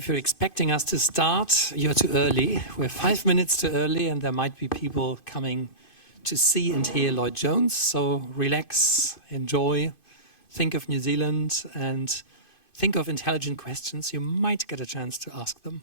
If you're expecting us to start, you're too early. We're 5 minutes too early, and there might be people coming to see and hear Lloyd Jones. So relax, enjoy, think of New Zealand, and think of intelligent questions. You might get a chance to ask them.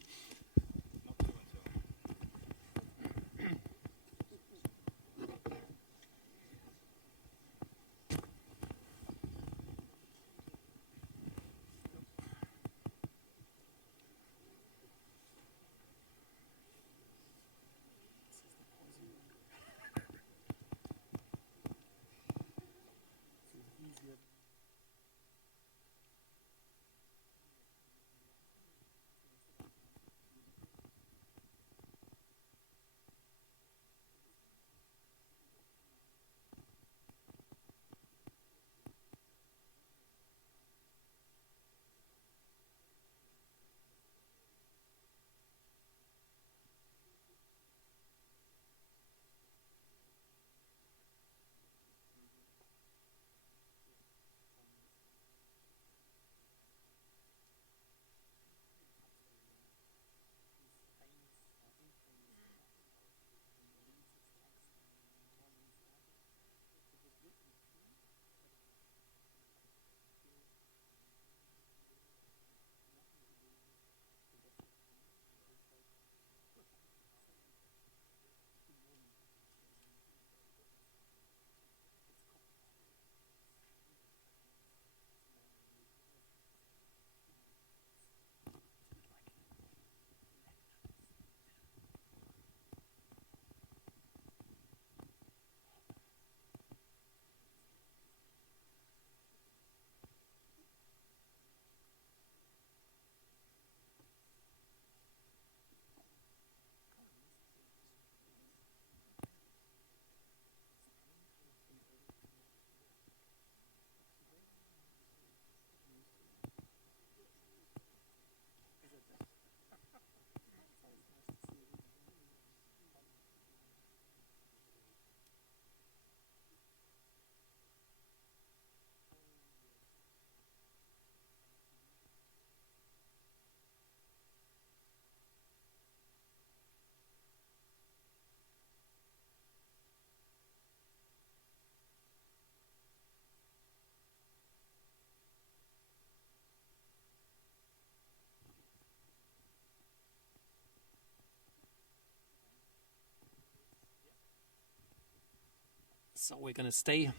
So we're going to stay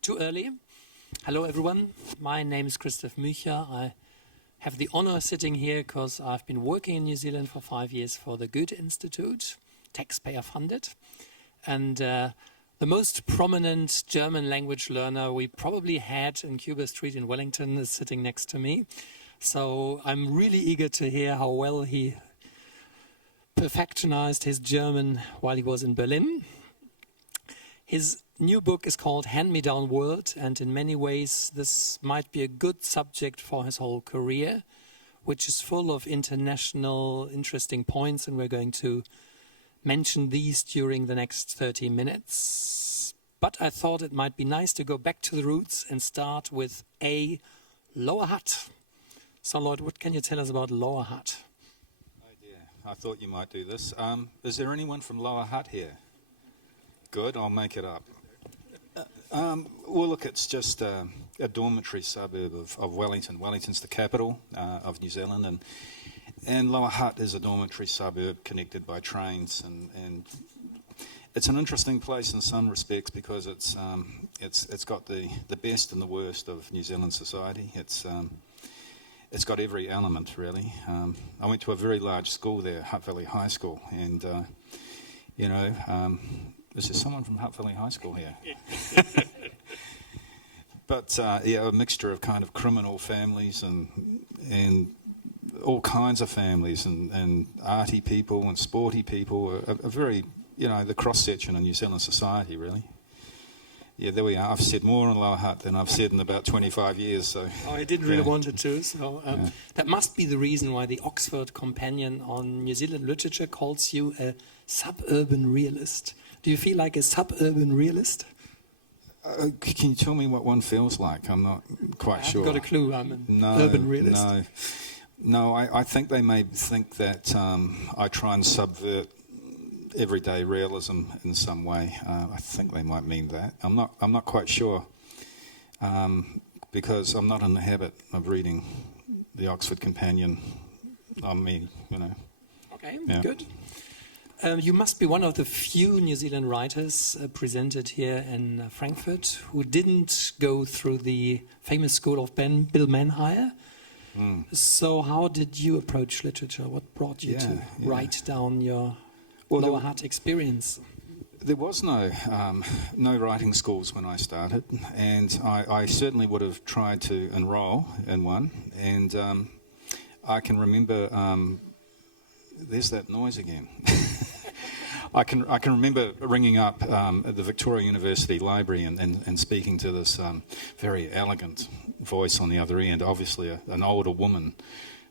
too early. Hello everyone, my name is Christoph Mücher. I have the honor sitting here because I've been working in New Zealand for 5 years for the Goethe Institute, taxpayer funded. And the most prominent German language learner we probably had in Cuba Street in Wellington is sitting next to me. So I'm really eager to hear how well he perfectionized his German while he was in Berlin. His new book is called Hand-Me-Down World, and in many ways this might be a good subject for his whole career, which is full of international interesting points, and we're going to mention these during the next 30 minutes. But I thought it might be nice to go back to the roots and start with a Lower Hutt. So Lloyd, what can you tell us about Lower Hutt? Oh dear, I thought you might do this. Is there anyone from Lower Hutt here? Good, I'll make it up. Well, look, it's just a dormitory suburb of Wellington. Wellington's the capital of New Zealand, and Lower Hutt is a dormitory suburb connected by trains, and it's an interesting place in some respects because it's got the best and the worst of New Zealand society. It's got every element really. I went to a very large school there, Hutt Valley High School, and is there someone from Hutt Valley High School here? But yeah, a mixture of kind of criminal families and all kinds of families and arty people and sporty people. A very, the cross-section of New Zealand society, really. Yeah, there we are. I've said more on Lower Hutt than I've said in about 25 years. So. Oh, I didn't really want to. So that must be the reason why the Oxford Companion on New Zealand Literature calls you a suburban realist. Do you feel like a suburban realist? Can you tell me what one feels like? I'm not quite sure. I haven't got a clue. I'm an urban realist. No, I think they may think that I try and subvert everyday realism in some way. I think they might mean that. I'm not quite sure, because I'm not in the habit of reading the Oxford Companion on me, you know. Okay, Yeah. good. You must be one of the few New Zealand writers presented here in Frankfurt who didn't go through the famous school of Bill Manhire. So how did you approach literature? What brought you to write down your Lower Hutt experience? There was no writing schools when I started, and I certainly would have tried to enrol in one. And I can remember, there's that noise again. I can remember ringing up the Victoria University Library and speaking to this very elegant voice on the other end, obviously an older woman,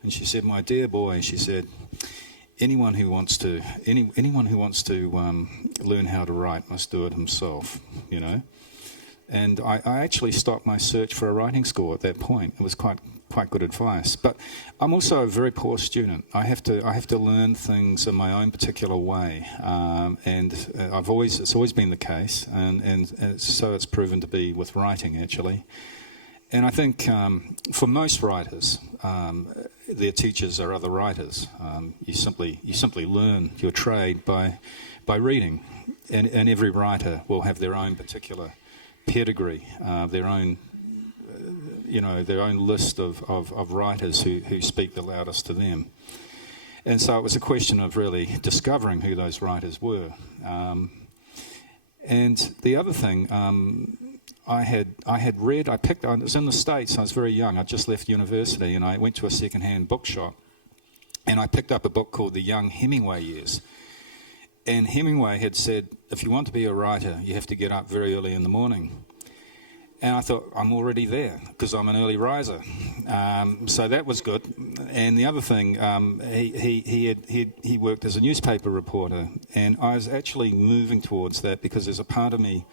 and she said, "My dear boy," she said, anyone who wants to learn how to write must do it himself, you know." And I actually stopped my search for a writing school at that point. It was quite good advice. But I'm also a very poor student. I have to learn things in my own particular way, and it's always been the case, and so it's proven to be with writing actually. And I think for most writers, their teachers are other writers. You simply learn your trade by reading, and every writer will have their own particular pedigree, their own list of writers who speak the loudest to them. And so it was a question of really discovering who those writers were. And the other thing, I was in the States, I was very young, I just left university, and I went to a second-hand bookshop, and I picked up a book called The Young Hemingway Years. And Hemingway had said, if you want to be a writer, you have to get up very early in the morning. And I thought, I'm already there, because I'm an early riser. So that was good. And the other thing, he worked as a newspaper reporter, and I was actually moving towards that because there's a part of me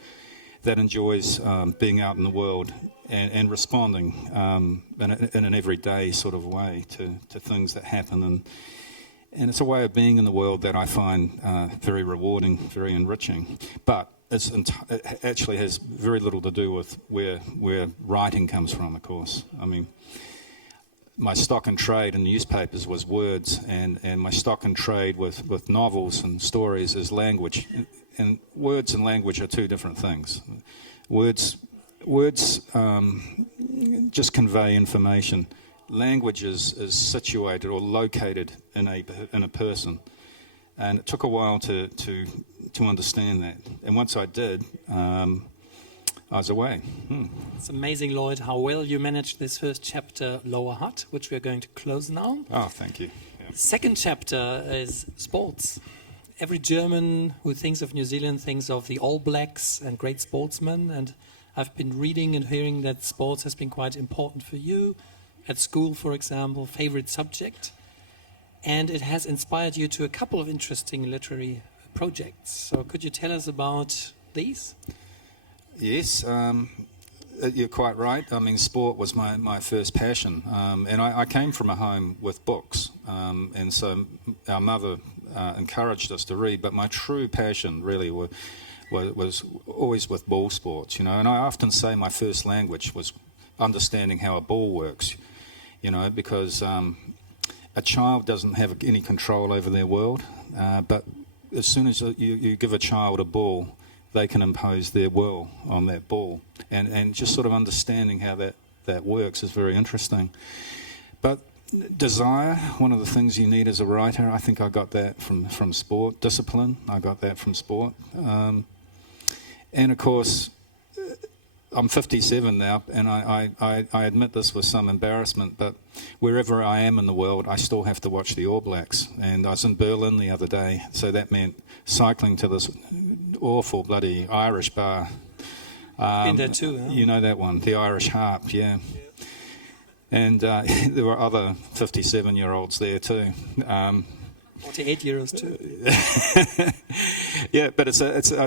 that enjoys being out in the world and responding in an everyday sort of way to things that happen. And it's a way of being in the world that I find very rewarding, very enriching. But it actually has very little to do with where writing comes from, of course. I mean, my stock and trade in newspapers was words, and my stock and trade with novels and stories is language. And words and language are two different things. Words just convey information. Language is situated or located in a person, and it took a while to understand that. And once I did, I was away. It's amazing, Lloyd, how well you managed this first chapter, Lower Hutt, which we're going to close now. Oh, thank you. Yeah. Second chapter is sports. Every German who thinks of New Zealand thinks of the All Blacks and great sportsmen, and I've been reading and hearing that sports has been quite important for you. At school, for example, favorite subject, and it has inspired you to a couple of interesting literary projects. So could you tell us about these? Yes, you're quite right. I mean, sport was my first passion, and I came from a home with books, and so our mother encouraged us to read, but my true passion really was always with ball sports, you know, and I often say my first language was understanding how a ball works, you know, because a child doesn't have any control over their world, but as soon as you give a child a ball, they can impose their will on that ball, and just sort of understanding how that works is very interesting. But desire, one of the things you need as a writer, I think I got that from sport. Discipline, I got that from sport. And of course, I'm 57 now, and I admit this with some embarrassment, but wherever I am in the world, I still have to watch the All Blacks. And I was in Berlin the other day, so that meant cycling to this awful bloody Irish bar. Been there too, huh? You know that one, the Irish Harp, yeah. And there were other 57-year-olds there too. 48-year-olds too. Yeah, but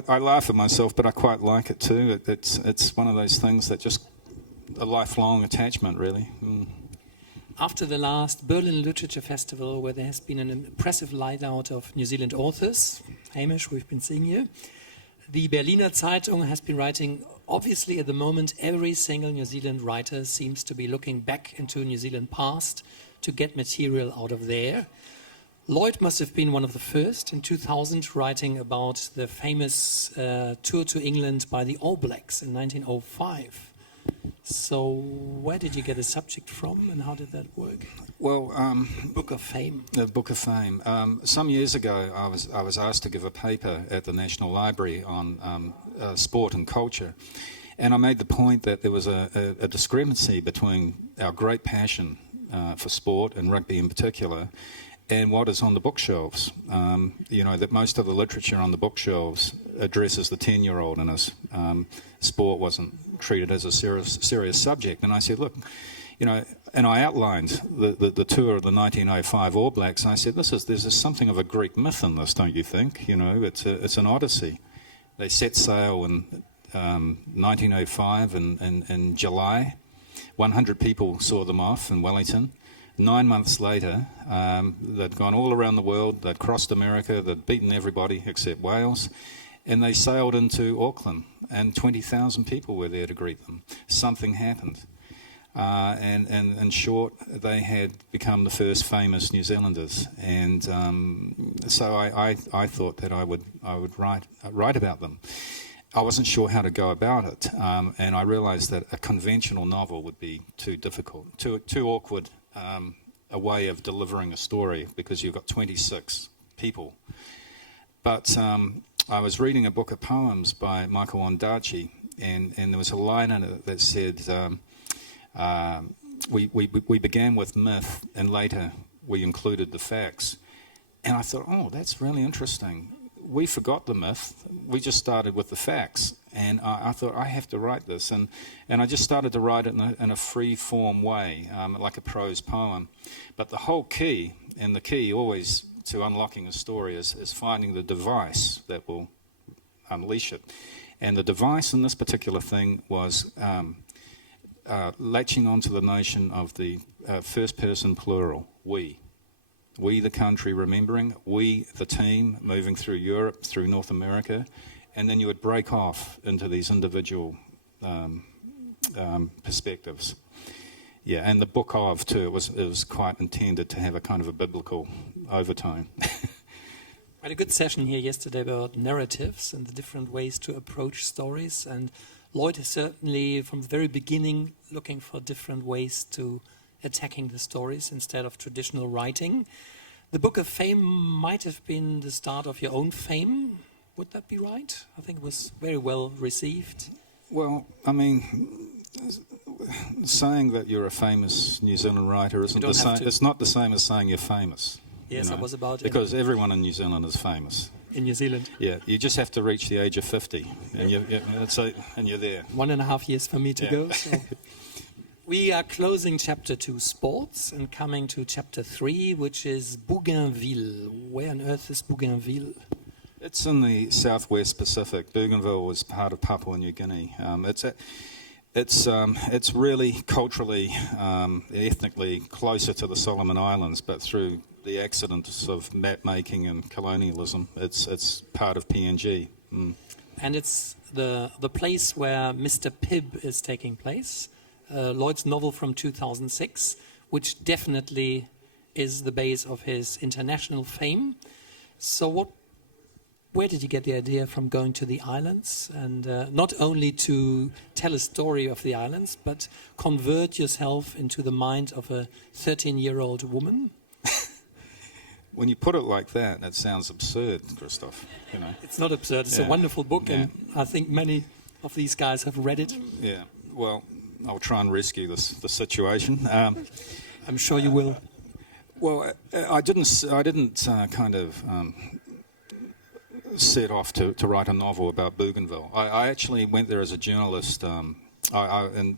I laugh at myself, but I quite like it too. It's one of those things that just a lifelong attachment, really. After the last Berlin Literature Festival, where there has been an impressive line-out of New Zealand authors, Hamish, we've been seeing you, the Berliner Zeitung has been writing, obviously at the moment, every single New Zealand writer seems to be looking back into New Zealand past to get material out of there. Lloyd must have been one of the first in 2000 writing about the famous tour to England by the All Blacks in 1905. So where did you get the subject from and how did that work? Well, Book of Fame. the Book of Fame. Some years ago, I was asked to give a paper at the National Library on sport and culture, and I made the point that there was a discrepancy between our great passion for sport and rugby in particular, and what is on the bookshelves. That most of the literature on the bookshelves addresses the 10-year-old in us. Sport wasn't treated as a serious subject. And I said, look, and I outlined the tour of the 1905 All Blacks, and I said, there's something of a Greek myth in this, don't you think? It's an odyssey. They set sail in 1905 in July. 100 people saw them off in Wellington. 9 months later, they'd gone all around the world, they'd crossed America, they'd beaten everybody except Wales, and they sailed into Auckland, and 20,000 people were there to greet them. Something happened. And in short, they had become the first famous New Zealanders, and so I thought that I would write about them. I wasn't sure how to go about it, and I realised that a conventional novel would be too difficult, too awkward. A way of delivering a story because you've got 26 people. But I was reading a book of poems by Michael Ondaatje, and there was a line in it that said, we began with myth and later we included the facts. And I thought, oh, that's really interesting. We forgot the myth, we just started with the facts. And I thought, I have to write this. And I just started to write it in a free-form way, like a prose poem. But the whole key, and the key always to unlocking a story, is finding the device that will unleash it. And the device in this particular thing was latching onto the notion of the first-person plural, we. We, the country, remembering. We, the team, moving through Europe, through North America. And then you would break off into these individual perspectives. Yeah, and the book of, too, it was quite intended to have a kind of a biblical overtone. We had a good session here yesterday about narratives and the different ways to approach stories. And Lloyd is certainly, from the very beginning, looking for different ways to attacking the stories instead of traditional writing. The Book of Fame might have been the start of your own fame. Would that be right? I think it was very well received. Well, I mean, saying that you're a famous New Zealand writer isn't the same. It's not the same as saying you're famous. Yes, I was about it. Because everyone in New Zealand is famous. In New Zealand? Yeah, you just have to reach the age of 50, and you're there. 1.5 years for me to go. So. We are closing chapter 2, sports, and coming to chapter 3, which is Bougainville. Where on earth is Bougainville? It's in the southwest Pacific. Bougainville was part of Papua New Guinea. It's really culturally, ethnically closer to the Solomon Islands, but through the accidents of map making and colonialism, it's part of PNG. Mm. And it's the place where Mr. Pibb is taking place. Lloyd's novel from 2006, which definitely is the base of his international fame. So where did you get the idea from going to the islands and not only to tell a story of the islands, but convert yourself into the mind of a 13-year-old woman? When you put it like that, it sounds absurd, Christoph. It's not absurd. It's a wonderful book, and I think many of these guys have read it. Yeah, well, I'll try and rescue the situation. I'm sure you will. Well, I didn't kind of set off to write a novel about Bougainville. I actually went there as a journalist, and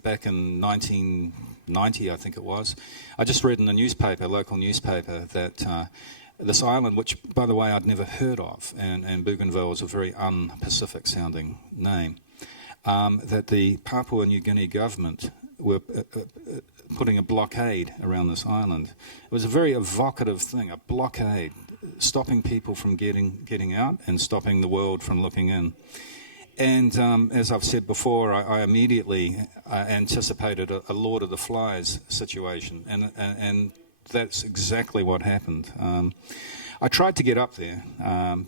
back in 1990, I think it was. I just read in the newspaper, local newspaper, that this island, which, by the way, I'd never heard of, and Bougainville is a very un-Pacific sounding name, that the Papua New Guinea government were putting a blockade around this island. It was a very evocative thing, a blockade, stopping people from getting out and stopping the world from looking in. And as I've said before, I immediately anticipated a Lord of the Flies situation, and that's exactly what happened. I tried to get up there,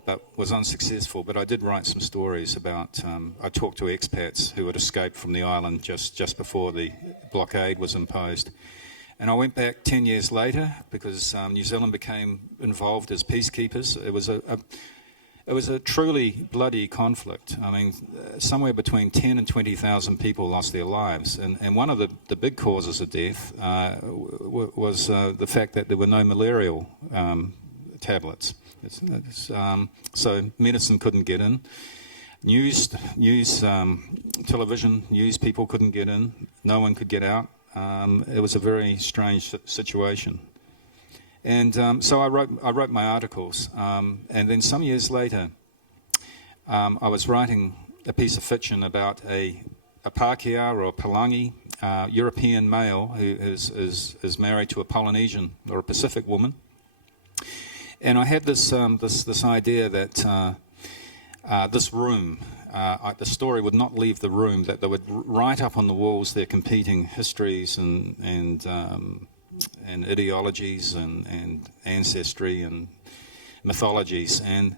but was unsuccessful. But I did write some stories about. I talked to expats who had escaped from the island just before the blockade was imposed, and I went back 10 years later because New Zealand became involved as peacekeepers. It was a truly bloody conflict. I mean, somewhere between 10 and 20,000 people lost their lives. And one of the big causes of death was the fact that there were no malarial tablets. So medicine couldn't get in. Television, news people couldn't get in. No one could get out. It was a very strange situation. And so I wrote my articles, and then some years later, I was writing a piece of fiction about a Pākehā or a Palangi European male who is married to a Polynesian or a Pacific woman, and I had this idea that this room, the story would not leave the room; that they would write up on the walls their competing histories and ideologies and ancestry and mythologies, and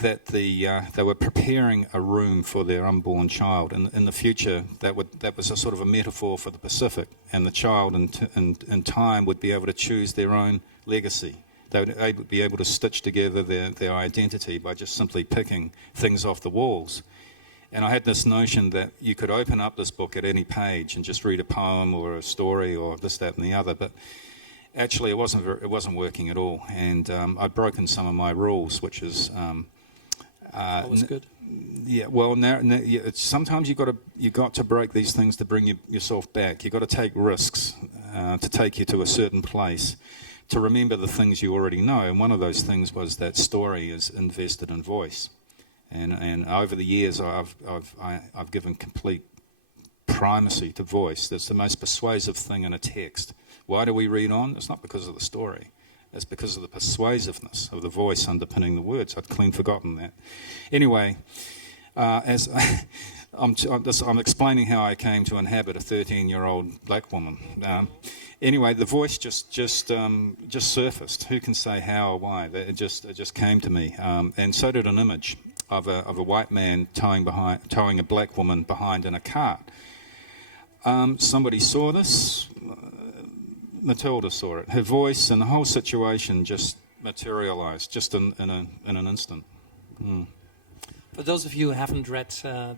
that they were preparing a room for their unborn child. And in the future, that was a sort of a metaphor for the Pacific, and the child in time would be able to choose their own legacy. They would be able to stitch together their identity by just simply picking things off the walls. And I had this notion that you could open up this book at any page and just read a poem or a story or this, that, and the other. But actually, it wasn't working at all. And I'd broken some of my rules, which is that was good. Yeah. Well, sometimes you got to break these things to bring yourself back. You got to take risks to take you to a certain place, to remember the things you already know. And one of those things was that story is invested in voice. And over the years, I've given complete primacy to voice. That's the most persuasive thing in a text. Why do we read on? It's not because of the story. It's because of the persuasiveness of the voice underpinning the words. I'd clean forgotten that. Anyway, as I'm explaining how I came to inhabit a 13-year-old black woman. Anyway, the voice just surfaced. Who can say how or why? It just came to me, and so did an image of a white man towing a black woman behind in a cart. Somebody saw this. Matilda saw it. Her voice and the whole situation just materialised, just in an instant. For those of you who haven't read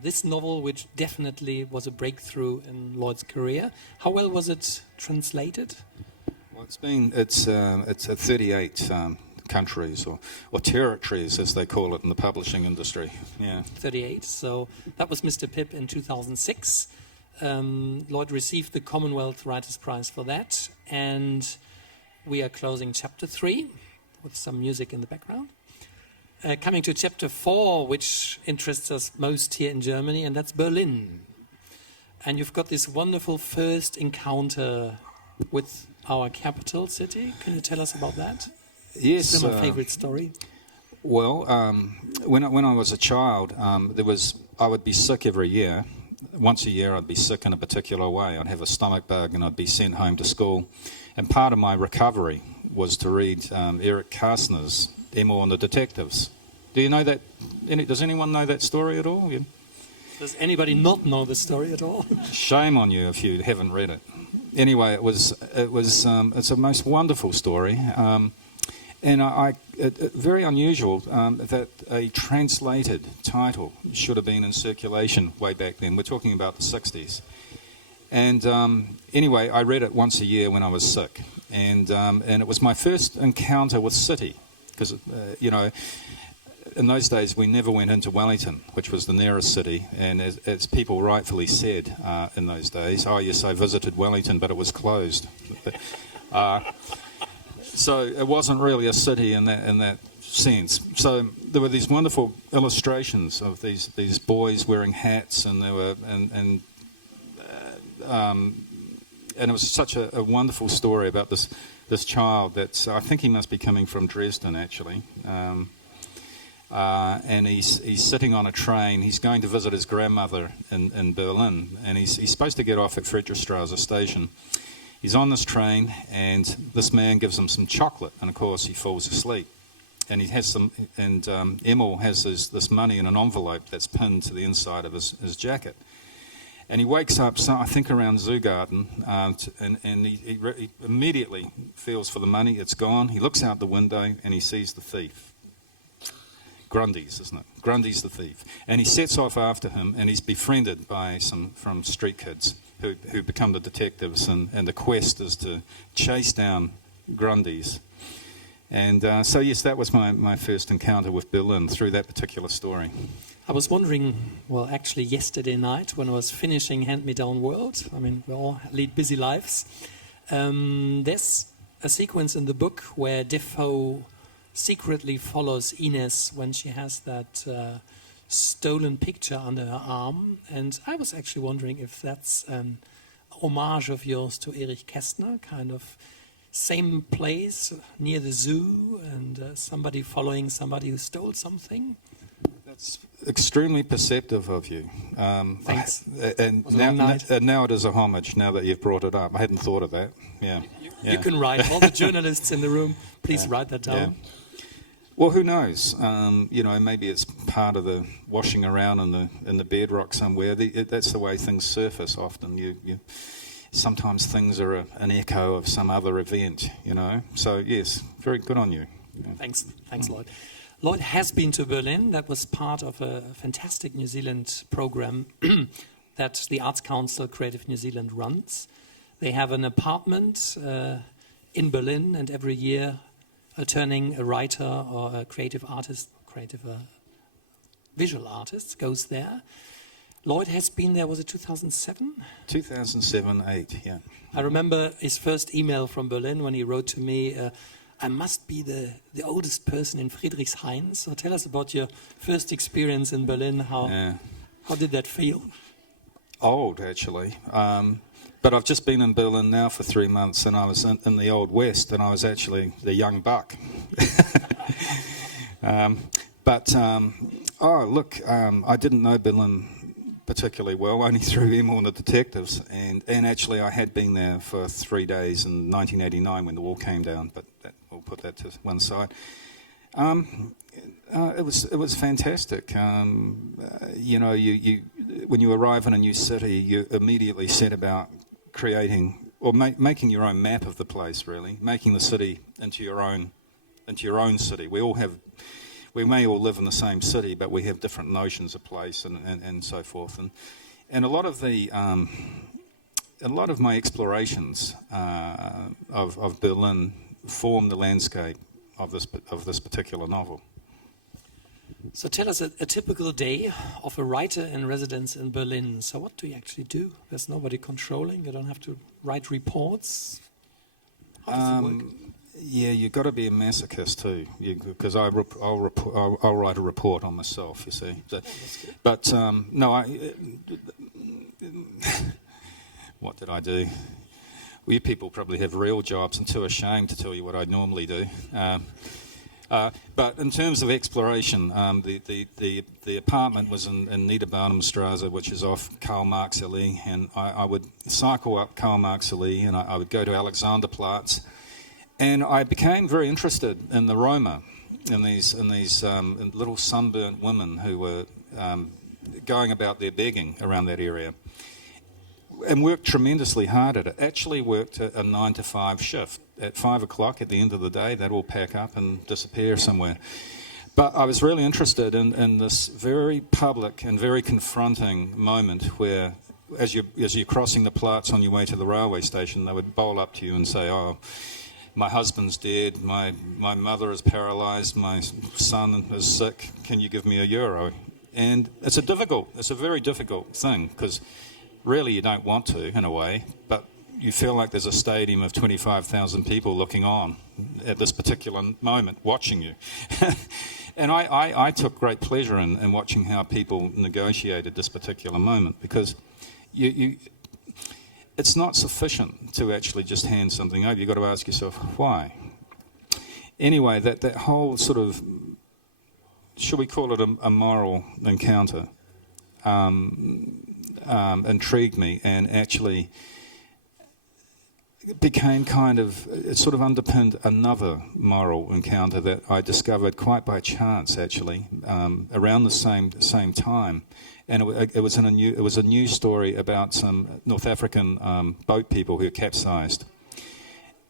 this novel, which definitely was a breakthrough in Lloyd's career, how well was it translated? Well, it's at 38 countries or territories, as they call it in the publishing industry. Yeah, 38. So that was Mr. Pip in 2006. Lloyd received the Commonwealth Writers' Prize for that, and we are closing chapter 3 with some music in the background. Coming to chapter 4, which interests us most here in Germany, and that's Berlin. And you've got this wonderful first encounter with our capital city. Can you tell us about that? Yes. It's my favorite story. Well, when I was a child, I would be sick every year. Once a year, I'd be sick in a particular way. I'd have a stomach bug, and I'd be sent home to school. And part of my recovery was to read Eric Carstner's Emo and the Detectives. Do you know that? Does anyone know that story at all? Does anybody not know the story at all? Shame on you if you haven't read it. Anyway, it's a most wonderful story. And very unusual that a translated title should have been in circulation way back then. We're talking about the 60s. And anyway, I read it once a year when I was sick. And it was my first encounter with city. Because, in those days we never went into Wellington, which was the nearest city. And as people rightfully said in those days, oh yes, I visited Wellington, but it was closed. So it wasn't really a city in that sense. So there were these wonderful illustrations of these boys wearing hats, and there were it was such a wonderful story about this child that's, I think he must be coming from Dresden actually. And he's sitting on a train. He's going to visit his grandmother in Berlin, and he's supposed to get off at Friedrichstraße station. He's on this train, and this man gives him some chocolate, and of course he falls asleep. And he has some, and Emil has this money in an envelope that's pinned to the inside of his jacket. And he wakes up, I think around Zugarten, and he immediately feels for the money. It's gone. He looks out the window and he sees the thief. Grundy's, isn't it? Grundy's the thief. And he sets off after him, and he's befriended by some from street kids who become the detectives, and the quest is to chase down Grundy's. And so yes, that was my first encounter with Berlin through that particular story. I was wondering, well, actually yesterday night when I was finishing Hand Me Down World, I mean, we all lead busy lives, there's a sequence in the book where Defoe secretly follows Ines when she has that stolen picture under her arm. And I was actually wondering if that's an homage of yours to Erich Kästner, kind of same place near the zoo, and somebody following somebody who stole something. That's extremely perceptive of you. Thanks. And now it is a homage, now that you've brought it up. I hadn't thought of that. Yeah. You can write. All the journalists in the room, please write that down. Yeah. Well, who knows? Maybe it's part of the washing around in the bedrock somewhere. That's the way things surface often. Sometimes things are an echo of some other event, So, yes, very good on you. Yeah. Thanks, Lloyd. Lloyd has been to Berlin. That was part of a fantastic New Zealand program that the Arts Council Creative New Zealand runs. They have an apartment in Berlin, and every year turning a writer or a creative artist, visual artist goes there. Lloyd has been there, was it 2007? 2007-8, yeah. I remember his first email from Berlin when he wrote to me, I must be the oldest person in Friedrichshain. So tell us about your first experience in Berlin. How did that feel? Old, actually. But I've just been in Berlin now for 3 months, and I was in the Old West, and I was actually the young buck. I didn't know Berlin particularly well, only through Emil and the detectives, and actually I had been there for 3 days in 1989 when the wall came down, but we'll put that to one side. It was fantastic. When you arrive in a new city, you immediately set about creating or making your own map of the place. Really, making the city into your own city. We may all live in the same city, but we have different notions of place and so forth. And a lot of my explorations of Berlin form the landscape of this particular novel. So tell us a typical day of a writer in residence in Berlin. So what do you actually do? There's nobody controlling. You don't have to write reports. How does it work? Yeah, you've got to be a masochist too, because I'll write a report on myself. You see, but no, what did I do? Well, you people probably have real jobs and too ashamed to tell you what I normally do. But in terms of exploration, the apartment was in Niederbarnumstraße, which is off Karl Marx Allee, and I would cycle up Karl Marx Allee, and I would go to Alexanderplatz, and I became very interested in the Roma, in these little sunburnt women who were going about their begging around that area, and worked tremendously hard at it. Actually worked a 9-to-5 shift. At 5 o'clock at the end of the day, they'd all pack up and disappear somewhere. But I was really interested in this very public and very confronting moment where, as you're crossing the Platz on your way to the railway station, they would bowl up to you and say, "Oh, my husband's dead, my mother is paralysed, my son is sick, can you give me €1?" And it's a very difficult thing, because really you don't want to, in a way, but you feel like there's a stadium of 25,000 people looking on at this particular moment, watching you. And I took great pleasure in watching how people negotiated this particular moment, because it's not sufficient to actually just hand something over. You've got to ask yourself, why? Anyway, that whole sort of, should we call it a moral encounter, intrigued me, and actually it became kind of, it sort of underpinned another moral encounter that I discovered quite by chance, actually, around the same time. And it was a news story about some North African boat people who capsized,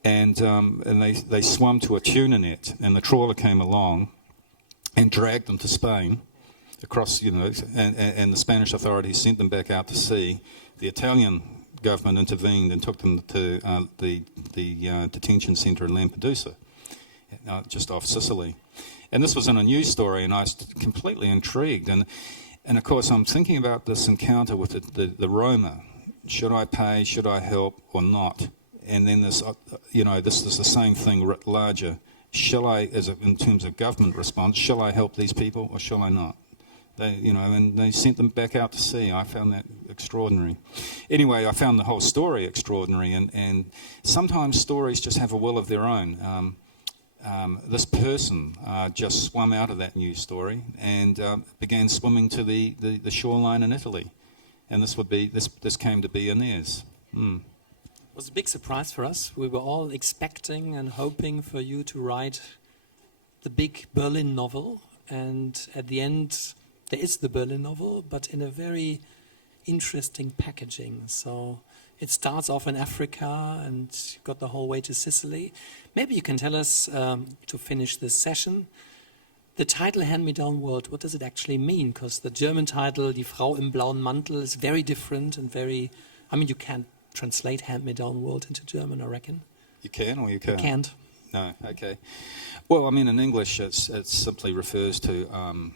and they swum to a tuna net, and the trawler came along and dragged them to Spain, across, and the Spanish authorities sent them back out to sea. The Italian government intervened and took them to the detention centre in Lampedusa, just off Sicily. And this was in a news story, and I was completely intrigued. And of course, I'm thinking about this encounter with the Roma. Should I pay? Should I help or not? And then this is the same thing writ larger. Shall I, in terms of government response, shall I help these people or shall I not? And they sent them back out to sea. I found that extraordinary. Anyway, I found the whole story extraordinary, and sometimes stories just have a will of their own. This person just swum out of that news story and began swimming to the shoreline in Italy, and this came to be Inez. It was a big surprise for us. We were all expecting and hoping for you to write the big Berlin novel, and at the end there is the Berlin novel, but in a very interesting packaging. So it starts off in Africa and got the whole way to Sicily. Maybe you can tell us, to finish this session, the title Hand-Me-Down World, what does it actually mean? Because the German title, Die Frau im blauen Mantel, is very different and you can't translate Hand-Me-Down World into German, I reckon. You can or you can't? You can't. No, okay. Well, in English it simply refers to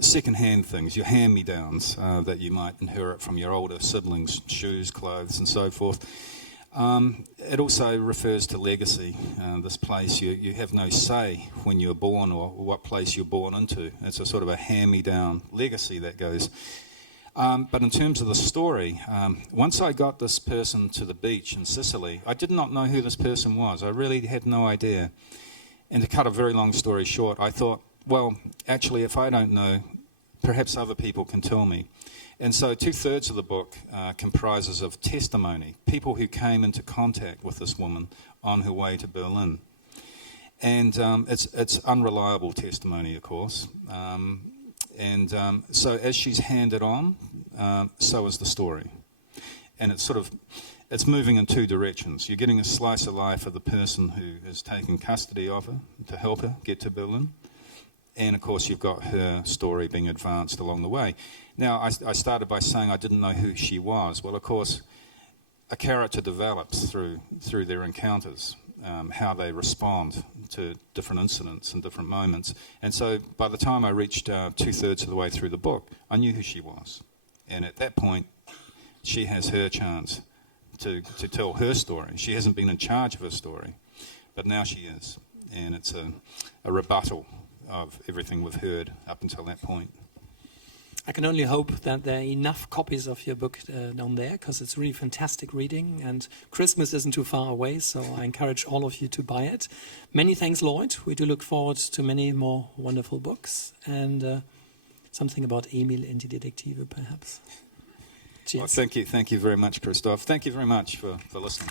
second-hand things, your hand-me-downs that you might inherit from your older siblings, shoes, clothes, and so forth. It also refers to legacy. This place, you have no say when you're born or what place you're born into. It's a sort of a hand-me-down legacy that goes. But in terms of the story, once I got this person to the beach in Sicily, I did not know who this person was. I really had no idea. And to cut a very long story short, I thought, well, actually, if I don't know, perhaps other people can tell me. And so 2/3 of the book comprises of testimony, people who came into contact with this woman on her way to Berlin. And it's unreliable testimony, of course. So as she's handed on, so is the story. And it's moving in two directions. You're getting a slice of life of the person who has taken custody of her to help her get to Berlin. And of course, you've got her story being advanced along the way. Now, I started by saying I didn't know who she was. Well, of course, a character develops through their encounters, how they respond to different incidents and different moments. And so by the time I reached 2/3 of the way through the book, I knew who she was. And at that point, she has her chance to tell her story. She hasn't been in charge of her story, but now she is. And it's a rebuttal of everything we've heard up until that point. I can only hope that there are enough copies of your book down there, because it's really fantastic reading, and Christmas isn't too far away, so I encourage all of you to buy it. Many thanks, Lloyd. We do look forward to many more wonderful books, and something about Emil and die Detektive, perhaps. Cheers. Well, thank you very much, Christoph. Thank you very much for listening.